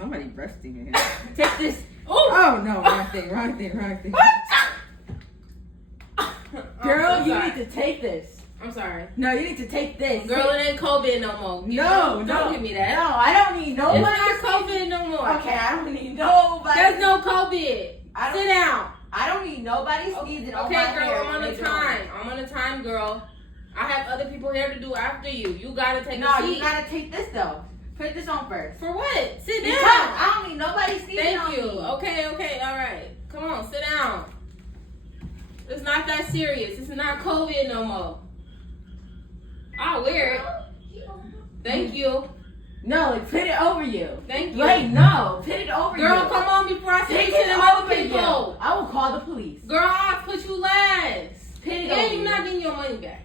somebody breasting in here. Take this. Oh no, wrong thing. Girl, you need to take this. I'm sorry. No, you need to take this. Girl, it ain't COVID no more. Don't give me that. No, I don't need nobody. It's not COVID no more. Okay, I don't need nobody. There's no COVID. Sit down. I don't need nobody sneezing on my Okay, girl, hair. I'm on a time. I'm on a time, girl. I have other people here to do after you. You gotta take a seat. No, you gotta take this though. Put this on first. For what? Sit down. Because I don't need nobody sneezing on Thank you. me. Okay, all right. Come on, sit down. It's not that serious. It's not COVID no more. I'll wear it. Thank you. No, like, put it over you. Thank you. Wait, no, put it over you. Girl, come on before I Take take it to the over other you. people. I will call the police. Girl, I'll put you last. Put it Yeah, over you're you. not getting your money back.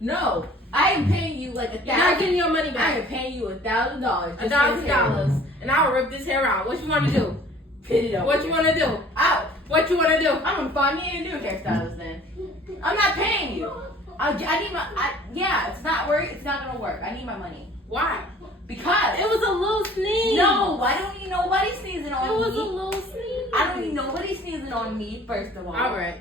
No, I am paying you like You're not getting your money I back. am paying you $1,000. $1,000. And I'll rip this hair out. What you want to do? Put it over. What you want to do? Out. What you want to do? I'm gonna find me a new hairstylist then. I'm not paying you. I need my. Yeah, it's not work. It's not gonna work. I need my money Why? because It was a little sneeze. no, I don't need nobody sneezing on It was me. a little sneeze. I don't need nobody sneezing on me. First of all. All right.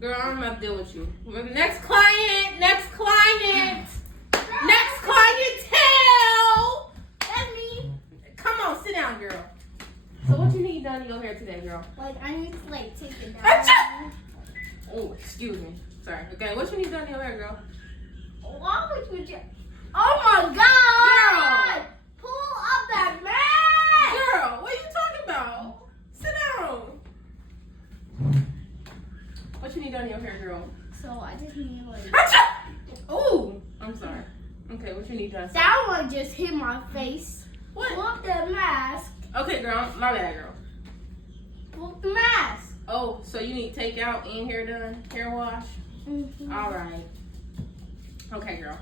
Girl, I'm about to deal with you. Next client. Next clientele. That's me. Come on, sit down, girl. So what you need done in your hair today, girl? Like, I need to, like, take it down. Achoo! Oh, excuse me. Sorry. Okay, what you need done in your hair, girl? Why would you Oh, my God! Pull up that man! Girl, what are you talking about? Sit down. What you need done in your hair, girl? So, I just need, like... Oh, I'm sorry. Okay, what you need done? That one just hit my face. Pull What? up that mask. Okay, girl. My bad, girl. Pull up the mask. Oh, so you need takeout and hair done? Hair wash? Mm-hmm. All right. Okay, girl.